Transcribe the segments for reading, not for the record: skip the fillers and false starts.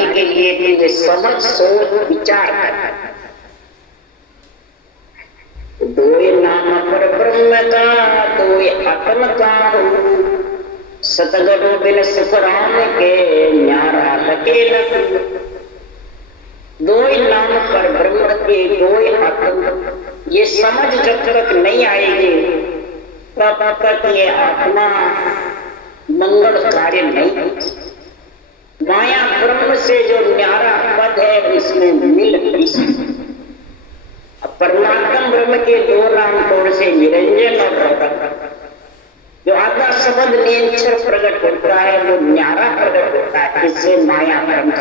समझदारी के लिए कि वे समझ सोच विचार कर। दोए नाम पर ब्रह्म का दोए आत्म का सतगुरु बिन सुख राम के न्यारा लगे लग। दोए नाम पर ब्रह्म के दोए आत्म, ये समझ जब तक नहीं आएगी तब तक ये आत्मा मंगल कार्य नहीं। माया ब्रह्म से जो न्यारा पद है इसमें मिल नहीं सकती। परमात्मा ब्रह्म के दो नाम तोड़ से निरंजन और प्रकट, जो आधा शब्द निरंतर प्रकट होता है वो न्यारा प्रकट होता है। इससे माया ब्रह्म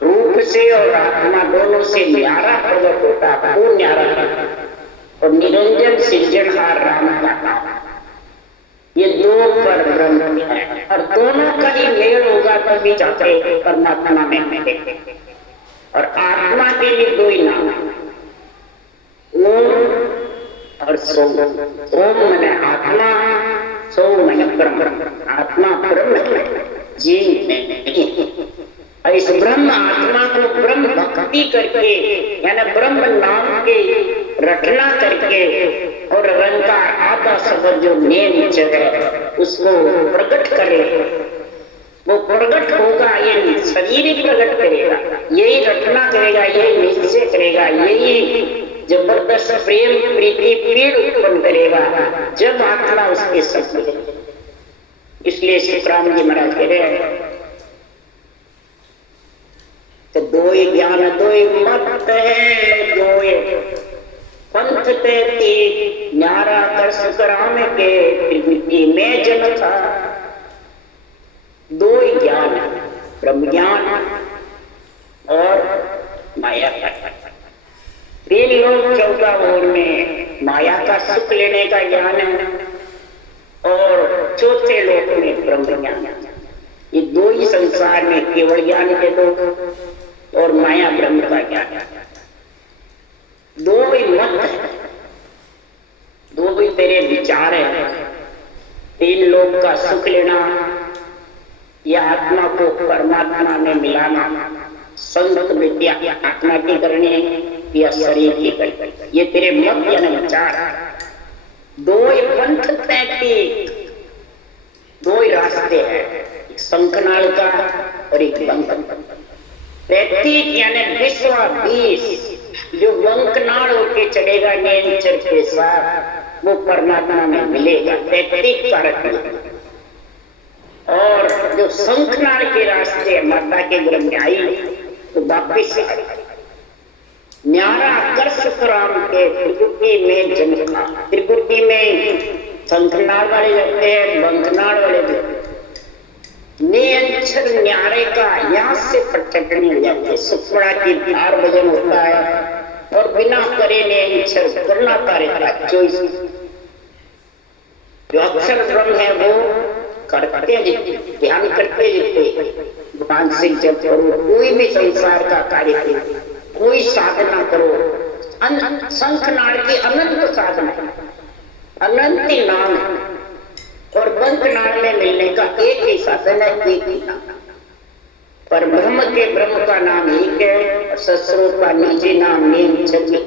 रूप से और आत्मा दोनों से न्यारा प्रकट होता है, वो न्यारा और निरंजन सृजनहार राम का नाम। ये दो पर ब्रह्म है और दोनों का ही मेल होगा तभी जाते परमात्मा में मिलेंगे। और आत्मा के लिए दो ही नाम, ओम और सोम। ओम माने आत्मा, सोम माने ब्रह्म। आत्मा ब्रह्म जी नहीं। और इस ब्रह्म आत्मा को ब्रह्म भक्ति करके यानी ब्रह्म नाम के रटना करके और रंकार आधा शब्द जो नेम है उसको प्रकट करे, वो प्रकट होगा। ये शरीर ही प्रकट करेगा, यही रटना करेगा, यही निश्चय करेगा, यही जबरदस्त प्रेम प्रीति पीड़ उत्पन्न करेगा जब आत्मा उसके संग। इसलिए श्रीराम जी महाराज कह रहे हैं तो दोए ज्ञान दोए मत है, दोए पंथ ते न्यारा कर सुखराम के त्रिविधि में जन था। दो ज्ञान, ब्रह्म ज्ञान और माया का। तीन लोग 14 ओर में माया का सुख लेने का ज्ञान है और चौथे लोक में ब्रह्म ज्ञान। ये दो ही संसार में केवल ज्ञान के दो और माया ब्रह्म का ज्ञान। दो ही मत है, दो ही तेरे विचार है। तीन लोग का सुख लेना या आत्मा को परमात्मा में मिलाना, संगत विद्या आत्मा की करनी या शरीर की करनी, ये तेरे मत या विचार। दो ही पंथ तय की, दो ही रास्ते हैं, एक शंखनाल का और एक बंकनाल। 33 यानी 20 जो वंकनाल होके चलेगा नेचर के साथ वो परमात्मा में मिलेगा। 33 कारक। और जो शंखनाल के रास्ते माता के घर में आई तो वापिस न्यारा कर सुखराम के त्रिकुटी में जन्म। त्रिकुटी में शंखनाल वाले रहते हैं, वंकनाल वाले रहते हैं। नियंचर न्यारे का यहाँ से प्रचटनी हो जाती है। सुखड़ा की भार वजन होता है और बिना करे नियंचर करना कार्य जो अक्षर ब्रह्म है वो करते जितने ध्यान करते जितने मानसिक जब करो, कोई भी संसार का कार्य करो, कोई साधना करो, शंखनाल की अनंत साधना, अनंत नाम है। और बंकनाल में मिलने का एक ही साधन है, एक ही नाम। पर ब्रह्म के ब्रह्म का नाम एक है और शस्त्रों का निजी नाम नीम छत्र।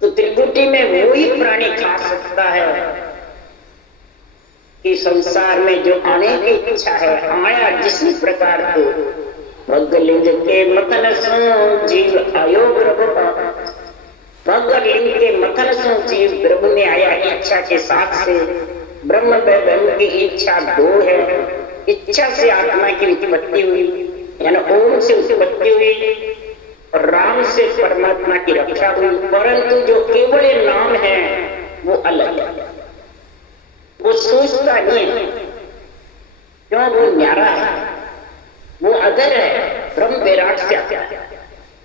तो त्रिकुटी में वो ही प्राणी खा सकता है कि संसार में जो आने की इच्छा है आया जिस प्रकार को भगलिंग के मतन सो जीव आयो ब्रह्म। भगलिंग के मतन सो जीव ब्रह्म में आया इच्छा के साथ से। ब्रह्म ब्रह्म की इच्छा दो है। इच्छा से आत्मा की उत्पत्ति हुई यानी ओम से उत्पत्ति हुई और राम से परमात्मा की रक्षा हुई। परंतु जो केवल नाम है वो अलग है, वो सोचता नहीं है क्यों, वो न्यारा है, वो अदर है, ब्रह्म विराट से आता है।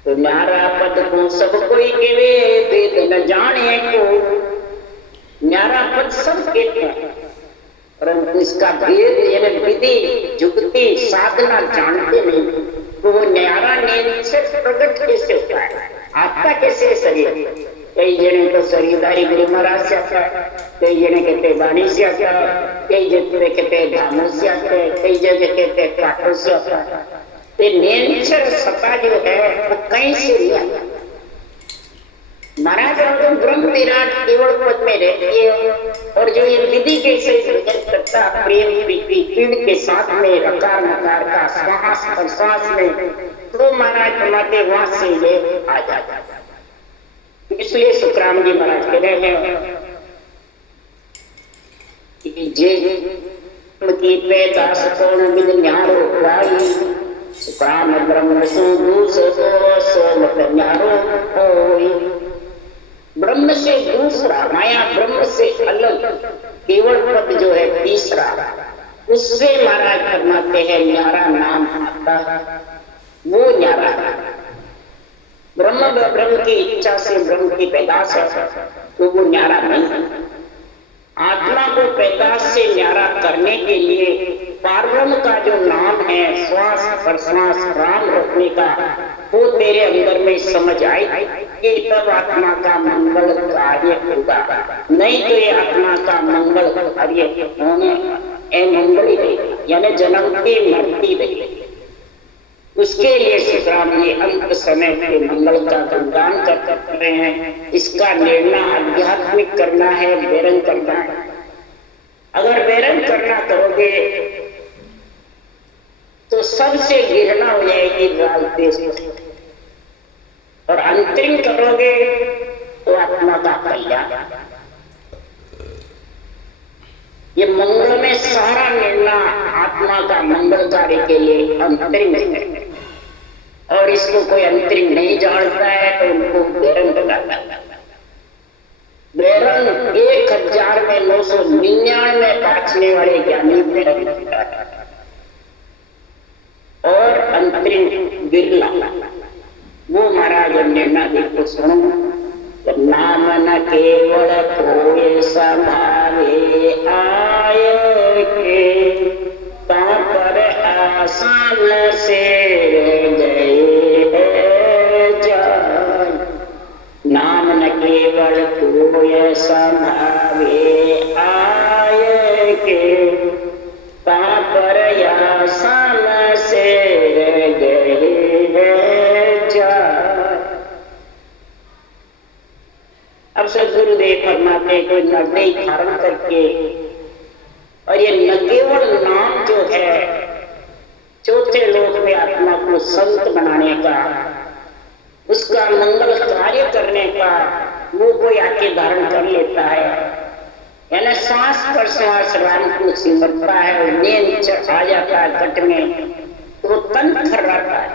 तो न्यारा पद को सब कोई केवे वेद न जाने को। न्यारा पद सब कहते हैं परंतु इसका वेद यानी विधि जुक्ति साधना जानते नहीं। तो वो न्यारा ने से प्रकट कैसे होता है, आपका कैसे शरीर। कई जने तो शरीरदारी गुरु महाराज से आता है, कई जने कहते बाणिज्य का, कई जगह कहते धामुष्य, कई जगह कहते काटोष्य। ये नेचर सत्ता जो है वो कहीं से लिया। महाराज तो ब्रह्म विराट केवल पद में रहती है, और जो ये विधि कैसे करता प्रेम प्रीति पीड़ के साथ में रकार नकार का श्वास प्रश्वास में, तो महाराज फरमाते वहां से ले आ जाता। इसलिए सुखराम जी महाराज कह रहे हैं कि जे की पैदास कौन विद न्यारो भाई, सुखराम ब्रह्म सो न्यारो होई। ब्रह्म से दूसरा, माया ब्रह्म से अलग केवल पद जो है तीसरा, उससे महाराज फरमाते हैं न्यारा नाम आता, वो न्यारा। ब्रह्म की इच्छा से ब्रह्म की पैदाश है तो वो न्यारा नहीं। आत्मा को पैदाश से न्यारा करने के लिए पारब्रह्म का जो नाम है श्वास प्रश्वास राम रखने का, वो तेरे अंदर में समझ आई कि तब आत्मा का मंगल कार्य होगा। नहीं तो ये आत्मा का मंगल कार्य होने मंगल ही रहेगा, यानी जन्मती मरती रहेगी। उसके लिए सुखराम जी अंत समय के मंगल का गुणगान कर रहे हैं। इसका निर्णय आध्यात्मिक करना है, वैरंग करना है। अगर वैरंग करना करोगे तो सबसे गिरना हो जाएगी लाल देश, और अंतरिम करोगे तो आत्मा का कल्याण। ये मंगल में सारा निर्णय आत्मा का मंगल कार्य के लिए अंतरिम है, और इसको कोई अंतरिम नहीं जानता है तो उनको वैरंग लगाता है। वैरंग 1000 में 999 पाछने वाले ज्ञानी वैरंग होता है, और अंतरिम बिरला। वो महाराज निर्णय देखो सुनो, नाम न केवल कोई संभावे आए के, पर आसान से गए जाए। नाम न केवल कोई संभावे आए के, पर आसान से अब सदगुरुदेव फरमाते कोई नगरी धारण करके, और ये न केवल नाम जो है चौथे लोक में आत्मा को संत बनाने का, उसका मंगल कार्य करने का, वो कोई आके धारण कर लेता है, यानी श्वास प्रश्वास राम को सिमरता है और नींद आ जाता है घट में, तो तन थर्राता है,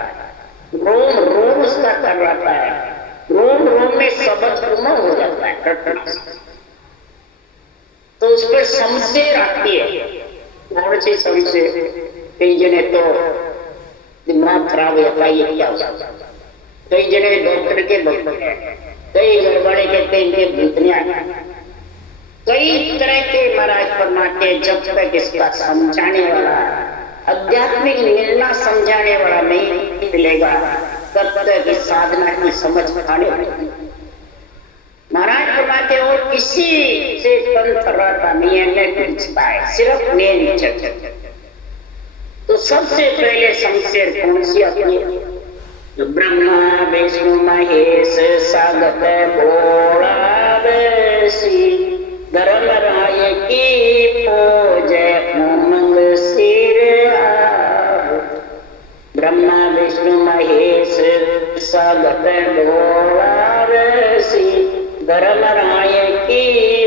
रोम रोम उसका थर्राता है, रोम रोम में शब्द उमड़ हो जाता है। तो उस पर शमशेर आती है, कौन सी शमशेर? कई जने तो दिमाग खराब होता है, ये क्या होता है? कई जने डॉक्टर के भक्त हैं, कई गड़बड़े कहते हैं इनके भूतनिया, कई तरह के महाराज फरमाते जब तक इसका समझाने वाला आध्यात्मिक निर्णय समझाने वाला नहीं मिलेगा तब तक इस साधना की समझ आने वाली। महाराज फरमाते और किसी से तन थर्राता नहीं है, न पूछता है, सिर्फ मेन चर्चा। तो सबसे पहले शमशेर कौन सी आती है? ब्रह्मा विष्णु महेश सागत भोला वैसी, धर्म राय की पूज उमंग सिर आव। ब्रह्मा विष्णु महेश सागत भोला वैसी, धर्म राय की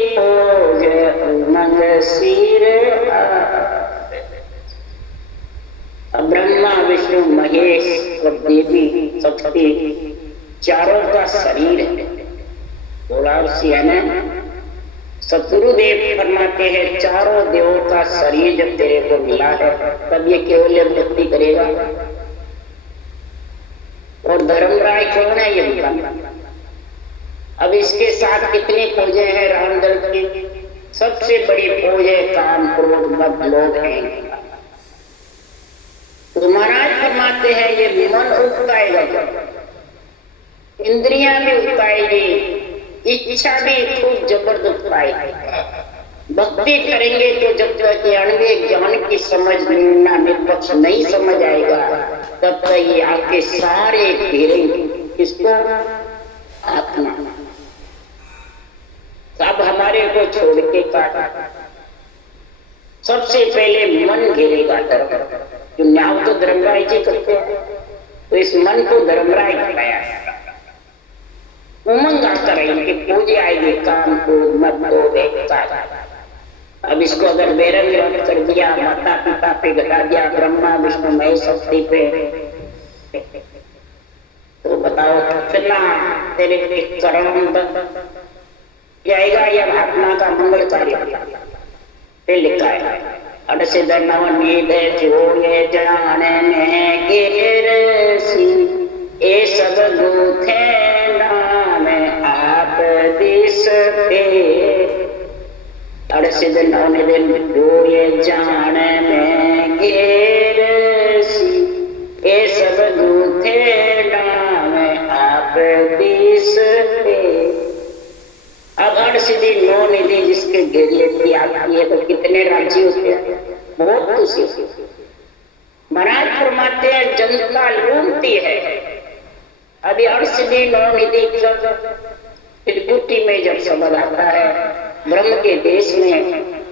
पूज उमंग सिर आव। ब्रह्मा विष्णु महेश और देवी शक्ति चारों का शरीर है। बोला है सतगुरुदेव फरमाते हैं चारों देवों का शरीर जब तेरे को मिला है तब ये केवल भक्ति करेगा। और धर्मराय कौन है ये बता। अब इसके साथ कितनी फौजें हैं रामदल की? सबसे बड़ी फौज है काम क्रोध मद लोभ है। तो महाराज फरमाते हैं ये मन उकताएगा, इंद्रियां भी उकताएगी, इच्छा भी खूब जबरदस्त पाएगी। भक्ति करेंगे तो जब तक ये अणवे ज्ञान की समझ ना निष्पक्ष नहीं समझ आएगा तब तक ये आपके सारे घेरेंगे किसको? आत्मा। सब हमारे को छोड़ के काटा। सबसे पहले मन घेरेगा धर्म, जो न्याय तो धर्मराय जी करते हैं, तो इस मन को धर्मराय बताया। उमंग आता रहेंगे, पूजे आएगी, काम क्रोध मत लोभ। अब इसको अगर बेरंग रंग कर दिया, माता पिता पे घटा दिया, ब्रह्मा विष्णु महेश शक्ति पे, तो बताओ कितना तेरे करण जाएगा या आत्मा का मंगल कार्य लिखा है। अडसिद नवनीत जोड़े जानने गिरसी ए सब दुखे नाम आप दिस पे। अडसिद नवनीत जोड़े जानने गिरसी ए सब दुखे नाम आप दिस पे। अब अड़सिद्धि नौ निधि जिसके घेरिए आती है तो कितने राज्य होते हैं? बहुत खुशी। महाराज फरमाते हैं जनता लूटती है। अभी अड़सिद्धि नौ निधि त्रिपुटी में जब शब्द आता है ब्रह्म के देश में,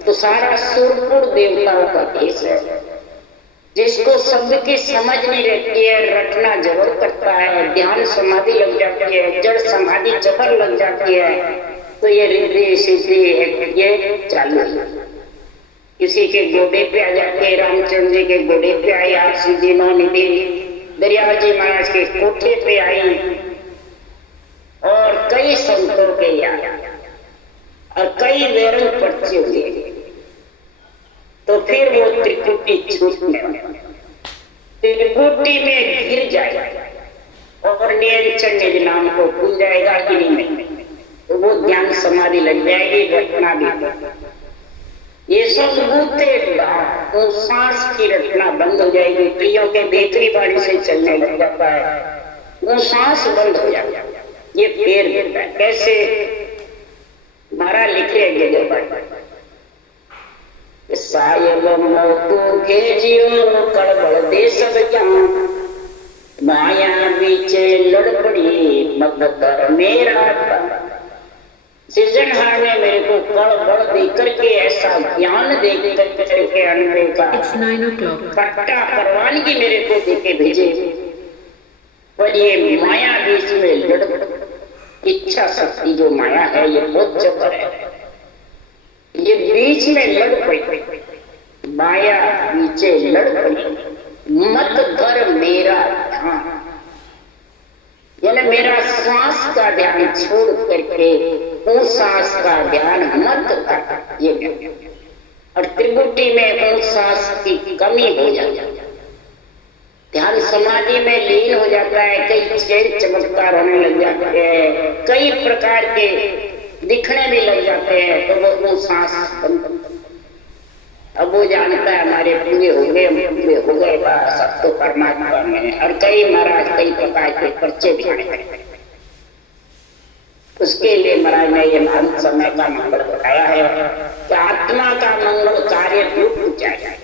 तो सारा सुरपुर देवताओं का देश है। जिसको शब्द की समझ नहीं रहती है, रटना जबर करता है, ध्यान समाधि लग जाती है, जड़ समाधि जबर लग जाती है, तो ये रिद्धि सिद्धि ये चालू है। किसी के गोडे पे आ जाते हैं, रामचंद्र जी के गोडे पे आई आप सिद्धि नौ निधि, दरियाव जी महाराज के कोठे पे आई, और कई संतों के यहाँ और कई वेरंग पर्चे हुए। तो फिर वो त्रिकुटी छूटने, त्रिकुटी में गिर जाएगा और नियंत्रण निधि नाम को भूल जाएगा कि नहीं, तो वो ध्यान समाधि लग जाएगी, रटना भी। ये सब बूते तो सांस की रटना बंद हो जाएगी। प्रियों के भीतरी बाड़ी से चलने लग जाता है, वो सांस बंद हो जाएगा, ये पैर गिरता है। कैसे? महाराज लिखे जगह पर सायब मोटू भेजियो कड़बड़ दे सब ज्ञान, माया बीचे लड़पड़ी मत कर मेरा। सृजनहार ने मेरे को कड़बड़ दे करके ऐसा ज्ञान दे करके अनुभव का पट्टा परवानगी मेरे को देके भेजे, पर ये माया बीच में लड़पड़, इच्छा शक्ति जो माया है ये बहुत जबर है। ये बीच में लड़ पड़ी, माया बीचे लड़ पड़ी, मत कर मेरा ध्यान, यानी मेरा श्वास का ध्यान छोड़ करके उस सांस का ध्यान मत कर। ये और त्रिपुटी में उस सांस की कमी हो जाती है, ध्यान समाधि में लीन हो जाता है, कई चेहरे चमत्कार होने लग जाते हैं, कई प्रकार के दिखने भी लग जाते हैं, तो वो सांस अब वो जानता है हमारे पूरे हो गए, पूरे हो गए, सब तो परमात्मा में। और कई महाराज कई प्रकार के पर्चे भी आए, उसके लिए महाराज ने ये अंत समय का मंगल बताया है कि आत्मा का मंगल कार्य रुक जाए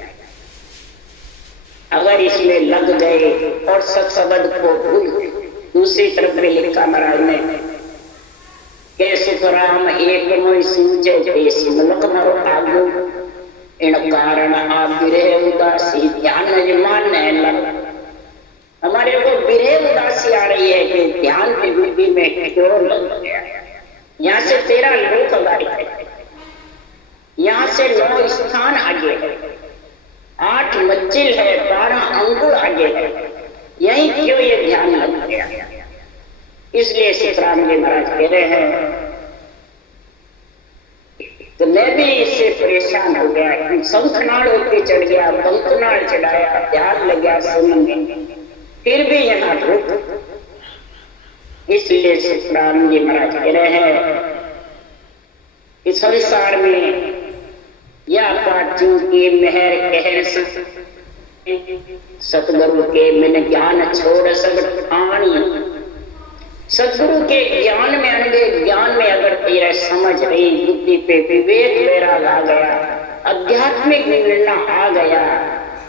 अगर इसमें लग गए और सत्सबद को भूल। दूसरी तरफ में लिखा महाराज ने के सुखराम एक मोई सूझे देश मुलक मरो आगू, इन कारण आप विरह उदासी ध्यान मान लग। हमारे को विरह उदासी आ रही है कि ध्यान की वृद्धि में क्यों लग गया। यहाँ से 13 लोक अगाड़ी है, यहाँ से 9 स्थान आगे है, 8 मंजिल है, 12 अंगुल आगे है, यही क्यों ये ध्यान लग गया। इसलिए सीताराम जी महाराज कह रहे हैं तो मैं भी इससे परेशान हो गया, शंखनाल होके चढ़ गया, बंकनाल चढ़ाया, ध्यान लग गया सुनने, फिर भी यहाँ रुक। इसलिए सीताराम जी महाराज कह रहे हैं इस संसार में या पाचू की मेहर कहर सतगुरु के मन ज्ञान छोड़ सब ठानी, सदगुरु के ज्ञान में अंधे ज्ञान में अगर तेरा समझ रही, बुद्धि पे विवेक वैराग आ गया, आध्यात्मिक निर्णय आ गया,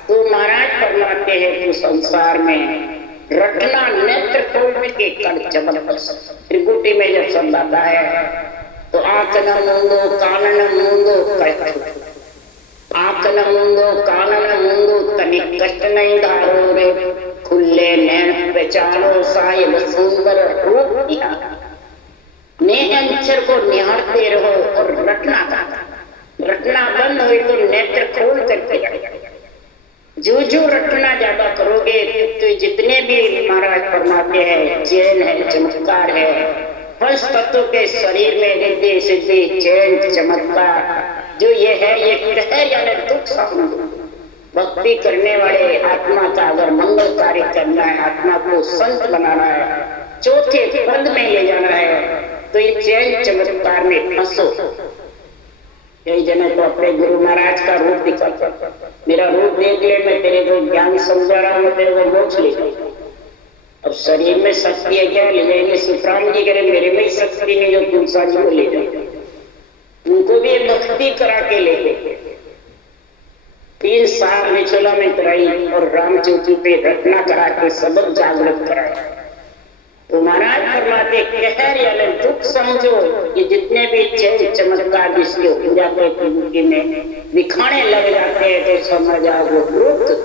तो महाराज फरमाते हैं कि संसार में रटना नेत्र खोल के कर जबरदस्त। त्रिकुटी में जब शब्द आता है तो आंख न मूंदो कान न मूंदो, आंख न मूंदो कान न मूंदो, तनिक कष्ट नहीं धारो रे, खुले नैन पहचानो साहिब सुंदर रूप दिया। नए अक्षर को निहारते रहो और रटना बंद हुई तो नेत्र खोल करके जो रटना ज्यादा करोगे तो जितने भी महाराज फरमाते हैं चैन है, चमत्कार है, पंच तत्व के शरीर में रिद्धि सिद्धि चैन चमत्कार जो ये है, ये कह यानी दुख समझो। भक्ति करने वाले आत्मा का अगर मंगल कार्य करना है, आत्मा को संत बनाना है, चौथे पद में ले जाना है, तो ये चैन चमत्कार में फंसो। कई जने तो अपने गुरु महाराज का रूप दिखाते, मेरा रूप देख ले, मैं तेरे को ज्ञान समझा रहा हूँ, तेरे को मोक्ष ले जाऊंगा। अब शरीर में शक्ति है क्या, ले जाएंगे। सुखराम जी करें मेरे में शक्ति नहीं, जो तुलसा जी को ले जाएंगे, उनको भी भक्ति करा के ले गए। 3 साल मिचोला में कराई और राम चौकी पे रटना करा के सबक जागृत कराया। तो महाराज फरमाते कहर यानी दुख समझो, ये जितने भी चैन चमत्कार जिसके हो जाते हैं में दिखाने लग जाते हैं तो समझ आओ वो दुख।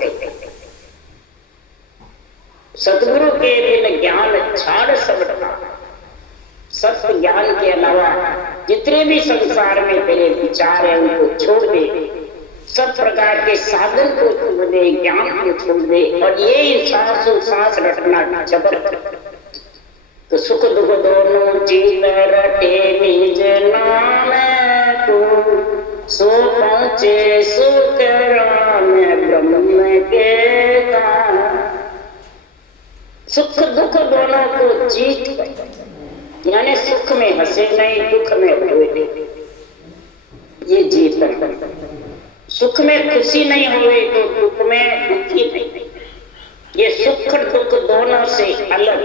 सतगुरु के बिन ज्ञान छाड़ सबटा, सत्य ज्ञान के अलावा जितने भी संसार में तेरे विचार है उनको छोड़ दे, सब प्रकार के साधन को छोड़ दे, ज्ञान को छोड़ दे, और ये सांस रटना जबरदस्त। तो सुख दुख दोनों जीत रटे निज नाम तू, सो पहुंचे सुख राम ब्रह्म के दाम। सुख दुख दोनों को जीत यानी सुख में हंसे नहीं, दुख में रोए, ये जीत। सुख में खुशी नहीं हुई तो दुख में दुखी नहीं, ये सुख दुख दोनों से अलग,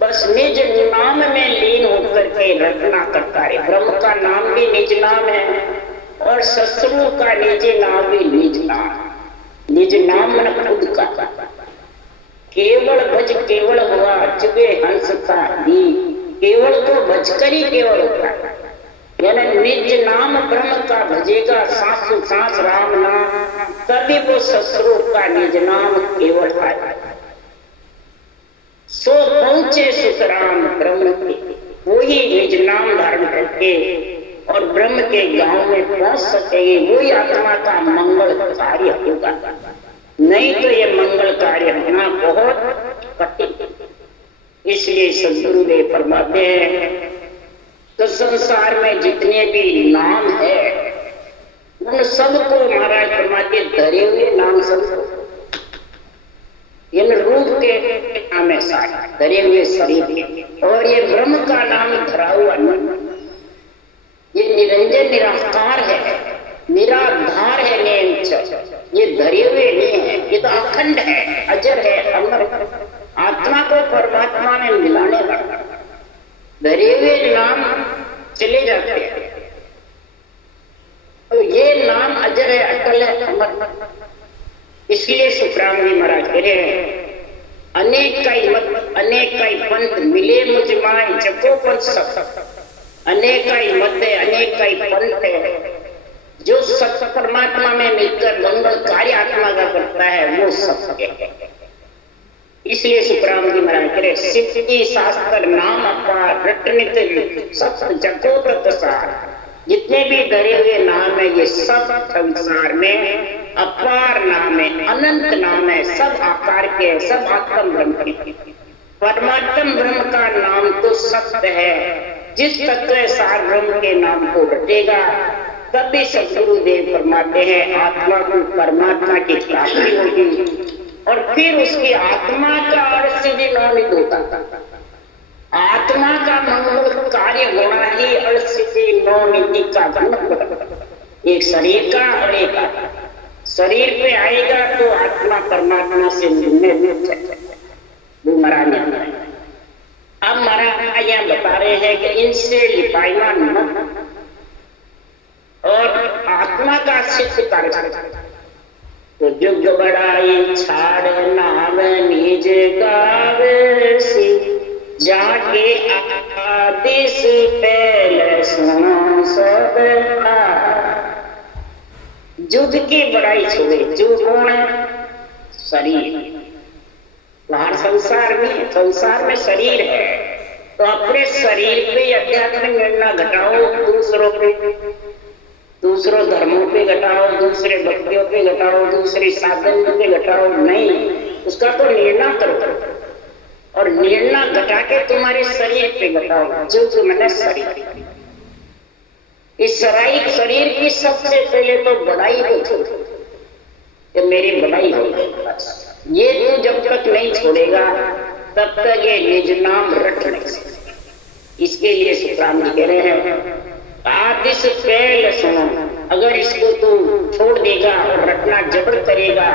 बस निज नाम में लीन होकर के रटना करता है। ब्रह्म का नाम भी निज नाम है और ससुर का निजी नाम भी निज नाम। निज नाम मन खुद का, केवल भज केवल हुआ चुबे हंस का दी, केवल तो भजकर ही केवल होता है। यानी निज नाम ब्रह्म का भजेगा सांसु सांस राम नाम, तभी वो ससुर का निज नाम केवल आया। सो पहुंचे सुख राम ब्रह्म के, वही निज नाम धारण करके और ब्रह्म के गांव में पहुंच सकेगी, वही आत्मा का मंगल कार्य होगा। नहीं तो ये मंगल कार्य होना बहुत कठिन। इसलिए सदगुरुदेव फरमाते हैं तो संसार में जितने भी नाम है उन सबको महाराज फरमाते धरे हुए नाम सबको, इन रूप के नाम है सारे धरे हुए शरीर के, और ये ब्रह्म का नाम धरा हुआ नहीं, ये निरंजन निराकार है, निराधार है, ये धरे हुए नहीं है, ये तो अखंड है, अजर है, अमर। आत्मा को परमात्मा में मिलाने वाला धरे हुए नाम चले जाते हैं, तो ये नाम अजर है, अटल है, अमर। इसलिए सुखराम जी महाराज कह रहे हैं अनेक कई मत अनेक कई पंथ मिले मुझ माय जपो पंथ सब, अनेक कई मत है, अनेक कई पंथ है, जो सत्य परमात्मा में मिलकर मंगल कार्य आत्मा का करता है वो सत्य है। इसलिए सुखराम जी महाराज कह रहे सिद्धि शास्त्र नाम अपार रटनित सत्य जगो तत्सार, जितने भी धरे हुए नाम है ये सब संसार में अपार नाम है, अनंत नाम है, सब आकार के, सब आत्म ब्रह्म के। परमात्म ब्रह्म का नाम तो सत्य है, जिस तत्व सार ब्रह्म के नाम को रटेगा तभी सदगुरुदेव फरमाते हैं आत्मा को परमात्मा की प्राप्ति होगी, और फिर उसकी आत्मा का अर्थ सिद्धि नौनित होता। आत्मा का मंगल कार्य होना ही अर्थ सिद्धि नौनिधि का गुण, एक शरीर का और एक शरीर पे आएगा तो आत्मा परमात्मा से मिलने अब महाराज यहाँ बता रहे हैं कि इनसे लिपायमान मत और आत्मा का सिद्ध कार्य तो जुग बड़ाई छाड़ नाम निज गावे सी जाके आदेश पहले सुनो सब जुग की बड़ाई छोड़े। जो गुण शरीर, बाहर संसार में शरीर है तो अपने शरीर पे अध्यात्म गणना घटाओ, दूसरों धर्मों पे घटाओ, दूसरे भक्तियों पे घटाओ, दूसरे साधनों पे घटाओ, नहीं, उसका तो निर्णय करो और निर्णय घटा के तुम्हारे शरीर पे घटाओ। जो मैंने शरीर, इस शरीर की सबसे पहले तो बढ़ाई को छोड़, कि मेरी बढ़ाई हो गई। ये तू जब तक नहीं छोड़ेगा तब तक ये निज नाम रट नहीं सकता। इसके लिए सुखराम जी कह रहे हैं आदिश पहले सुनो, अगर इसको तू छोड़ देगा और रटना जबर करेगा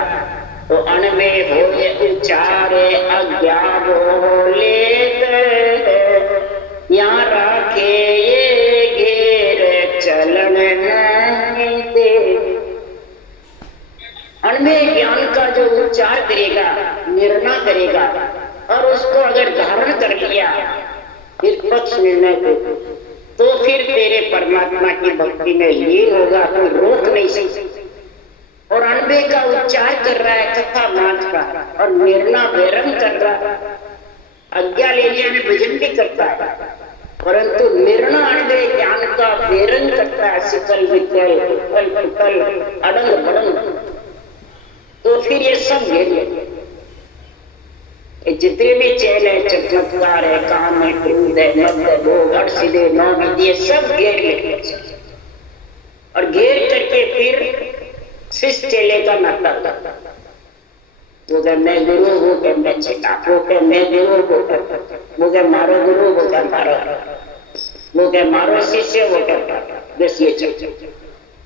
तो अणमे हो उचारे अज्ञा बोले यहाँ रखे ये घेर चलन नहीं दे। अणमे ज्ञान का जो उच्चार करेगा, निर्णय करेगा और उसको अगर धारण कर लिया फिर पक्ष निर्णय को, तो फिर तेरे परमात्मा की भक्ति में लीन होगा, कोई रोक नहीं सकता। और अणबे का उच्चार कर रहा है कथा नाच का और निर्णय वैरम कर रहा है, आज्ञा ले लिया में भजन भी करता है, परंतु निर्णय अणबे ज्ञान का वैरन करता है, सिकल विकल पुकल अड़ंग बड़ंग, तो फिर ये सब घेर जितने भी चैन है, चमत्कार है, काम है, क्रोध है, मद है, भोग, सीधे नौ विधि, सब घेर लेते और घेर करके फिर शिष्य चेले का नाता करता। वो कहे मैं गुरु, वो कहे मैं चेला, वो कहे मैं गुरु, वो कहे मारो गुरु, वो कहे मारो, वो कहे मारो शिष्य, वो कहे बस ये चल।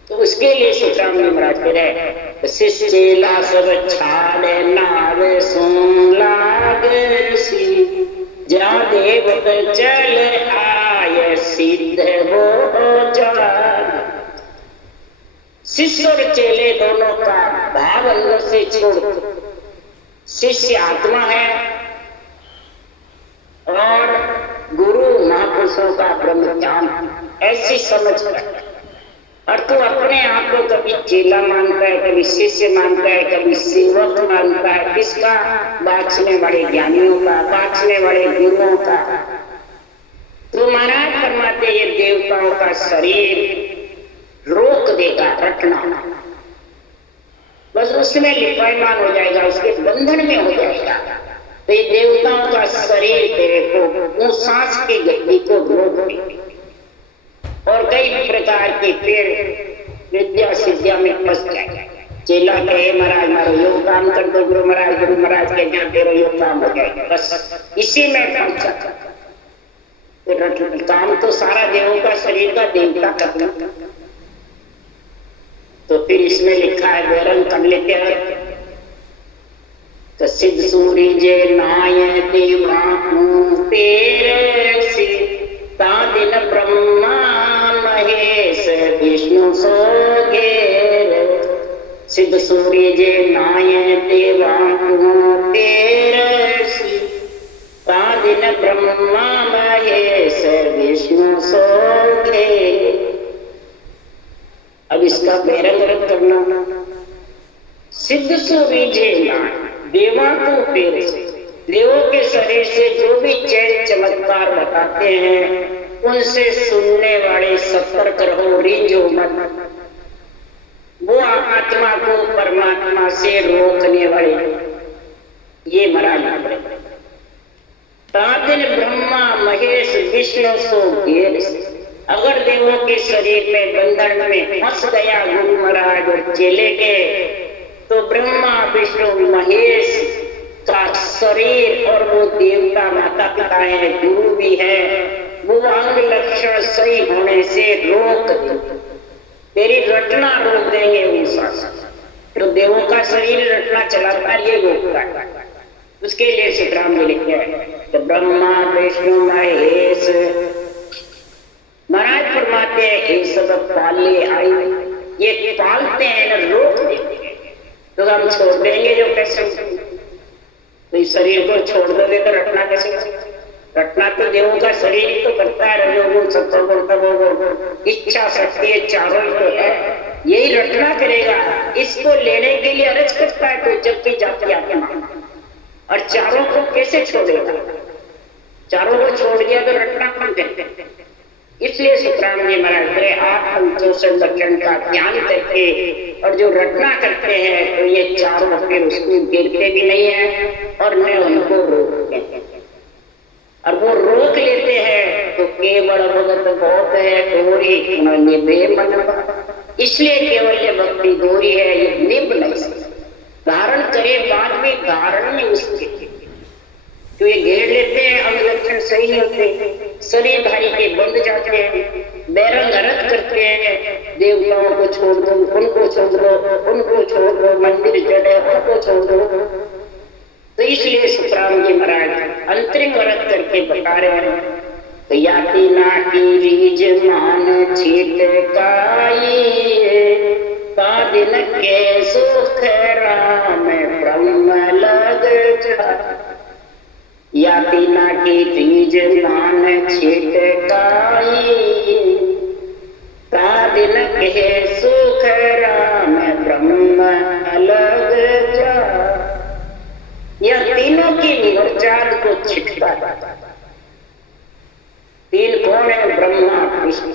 तो उसके लिए सुखराम जी महाराज कह रहे शिष्य चेला सब छाड़े नावे सुन लागे सी, जा देवत चल आय सिद्ध हो जान। शिष्य और चेले दोनों का भाव अंदर से छोड़, शिष्य आत्मा है और गुरु महापुरुषों का ब्रह्म ज्ञान, ऐसी समझ कर। और तू अपने आप को कभी चेला मानता है, कभी शिष्य मानता है, कभी सेवक मानता है, किसका? बाँचने वाले ज्ञानियों का, बाँचने वाले गुरुओं का। तो महाराज फरमाते ये देवताओं का शरीर रोक देगा रटना, बस उसमें लिपायमान हो जाएगा, उसके बंधन में हो जाएगा। तो ये देवताओं का शरीर तेरे को सांस की गति को रोक देगा और कई प्रकार के पेड़ विद्या सिद्धिया में फंस जाएगा। चेला कहे महाराज मारो योग काम कर दो, गुरु महाराज के जहाँ तेरा योग काम हो जाएगा, बस इसी में फंस जाता। तो काम तो सारा देवों का शरीर का देवता करना। तो फिर इसमें लिखा है वैरन कर लेते हैं तो सिद्ध सूरी जे नाय देवा तेरे सी दिन ब्रह्मा महेश विष्णु सो घेर। सिद्ध सूर्य जे नाय देवा तेरे सी दिन ब्रह्मा महेश विष्णु सो घेर। अब इसका पैरंग करना, सिद्ध सूर्य जे नाय देवा को पेड़ से, देवों के शरीर से जो भी चैन चमत्कार बताते हैं उनसे सुनने वाले सतर्क रहो, रिंझो मत। वो आत्मा को परमात्मा से रोकने वाले ये मराना पड़े। तादिन ब्रह्मा महेश विष्णु सो घेर। अगर देवों के शरीर में बंधन में फंस गया गुरु महाराज और चेले के, तो ब्रह्मा विष्णु महेश का शरीर और वो देवता माता पिता है, गुरु भी है, वो अंग लक्षण सही होने से रोक तेरी रटना रोक देंगे। तो देवों का शरीर रटना चलाता ये रोकता है। उसके लिए सुखराम जी लिखे हैं तो ब्रह्मा विष्णु महेश महाराज फरमाते हैं ये सब पाले आई, ये पालते हैं ना रोक देते हैं, तो हम छोड़ देंगे जो कैसे? तो इस शरीर को छोड़ दोगे तो रटना कैसे? रटना तो देवों का शरीर ही तो करता है, रजोगुण सत्वगुण तमोगुण इच्छा शक्ति ये चारों ही तो है, यही रटना करेगा। इसको लेने के लिए अरज करता है कोई जब भी जाती आत्मा, और चारों को कैसे छोड़ेगा? चारों को छोड़ दिया तो रटना कौन करते? इसलिए सुखराम जी महाराज करे आठ पंचों से लक्षण का ज्ञान करके और जो रटना करते हैं तो ये चारों फिर उसको गिरते भी नहीं है और न उनको रोकते हैं, और वो रोक लेते हैं तो केवल भगत बहुत है गोरी ये बेमन, इसलिए केवल ये भक्ति गोरी है, ये निभ नहीं सकता। धारण करे बाद में धारण में उसके तो ये घेर लेते हैं, अंग लक्षण सही नहीं होते, शरीर धारी के बंध जाते हैं, बैरंग रथ करते हैं, देवताओं को छोड़ दो, उनको छोड़ दो, उनको छोड़ दो, मंदिर जड़े उनको छोड़ दो। तो इसलिए सुखराम जी महाराज अंतरिम व्रत करके बता रहे हैं तो याति नाटी रीज मान छीत का दिन के सुख राम ब्रह्म लग जा, याति नाटी रीज मान छीत का दिन के सुख राम ब्रह्म लग जा। यह तीनों की निर्चाद को छिटता था। तीन कौन है? ब्रह्मा विष्णु।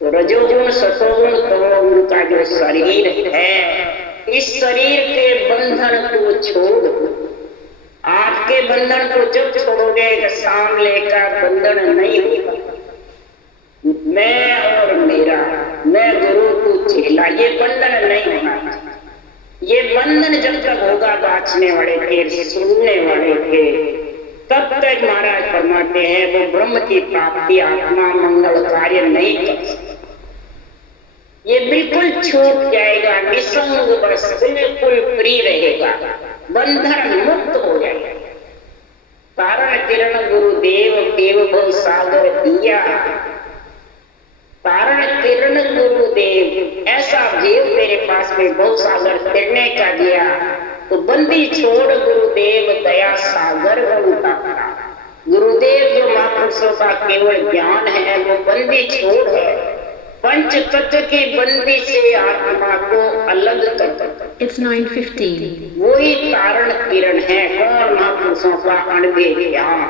तो रजोगुण सतोगुण तमोगुण का जो शरीर है, इस शरीर के बंधन को छोड़, आपके बंधन को जब छोड़ोगे तो सामने का बंधन नहीं होगा। मैं और मेरा, मैं गुरु को चेला, ये बंधन नहीं होना। ये बंधन जब तक होगा बाँचने वाले के, सुनने वाले के, तब तक महाराज फरमाते हैं वो ब्रह्म की प्राप्ति आत्मा मंगल कार्य नहीं कर सकती। ये बिल्कुल छूट जाएगा, निसंग बस बिल्कुल फ्री रहेगा, बंधन मुक्त हो जाएगा। कारण किरण गुरुदेव देव भव सागर दिया, कारण किरण गुरुदेव ऐसा देव मेरे पास में बहुत सागर तिरने का दिया, तो बंदी छोड़ गुरुदेव दया सागर बनता। गुरुदेव जो महापुरुषों का केवल ज्ञान है वो बंदी छोड़ है, पंच तत्व की बंदी से आत्मा को अलग करता। It's 9:15. वही कारण किरण है। कौन? महापुरुषों का अणुभे ज्ञान,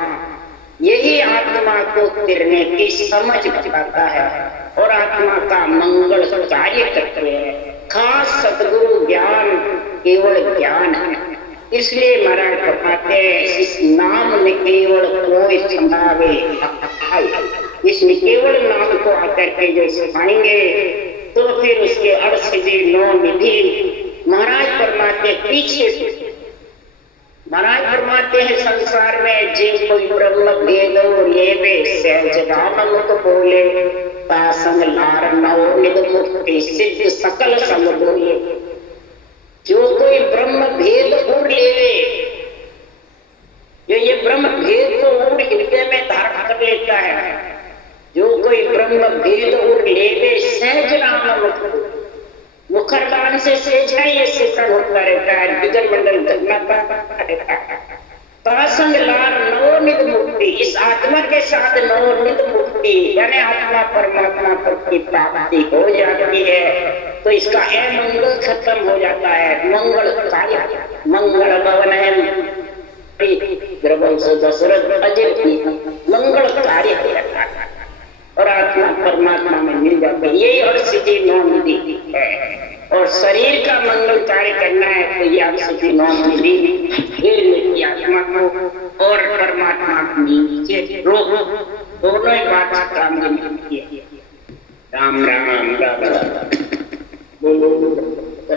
यही आत्मा को तिरने की समझ बताता है और आत्मा का मंगल कार्य करते हैं। खास सतगुरु ज्ञान केवल ज्ञान है, इसलिए महाराज बताते हैं इस नाम ने केवल कोई संभावे, इस केवल नाम को आकर के जो सिखाएंगे तो फिर उसके अर्थ जी नौ निधि महाराज फरमाते पीछे से। महाराज फरमाते हैं संसार में जे कोई ब्रह्म भेद लेवे सहज राम मुख बोले, संग लार नव निध मुक्ति सिद्ध सकल संग बोले। जो कोई ब्रह्म भेद उड़ लेवे, जो ये ब्रह्म भेद को उड़ हृदय में धारण कर लेता है, जो कोई ब्रह्म भेद उड़ लेवे सहज राम मुख, मुखरदान से सेजा ये शिक्षण होता रहता है, दिगर मंडल करना पड़ता रहता है। संग लार नवनिध मुक्ति, इस आत्मा के साथ नवनिध मुक्ति यानी आत्मा परमात्मा की प्राप्ति हो जाती है, तो इसका मंगल खत्म हो जाता है। मंगल कार्य मंगल भवन है दशरथ अजय की मंगल कार्य हो जाता है और आत्मा परमात्मा में मिल जाता है। यही और सिद्धि नौ निधि है। और शरीर का मंगल कार्य करना है तो ये आप सिद्धि नौ निधि आत्मा को और परमात्मा को नीचे रोक, दोनों ही बात काम में। राम राम राम बोलो।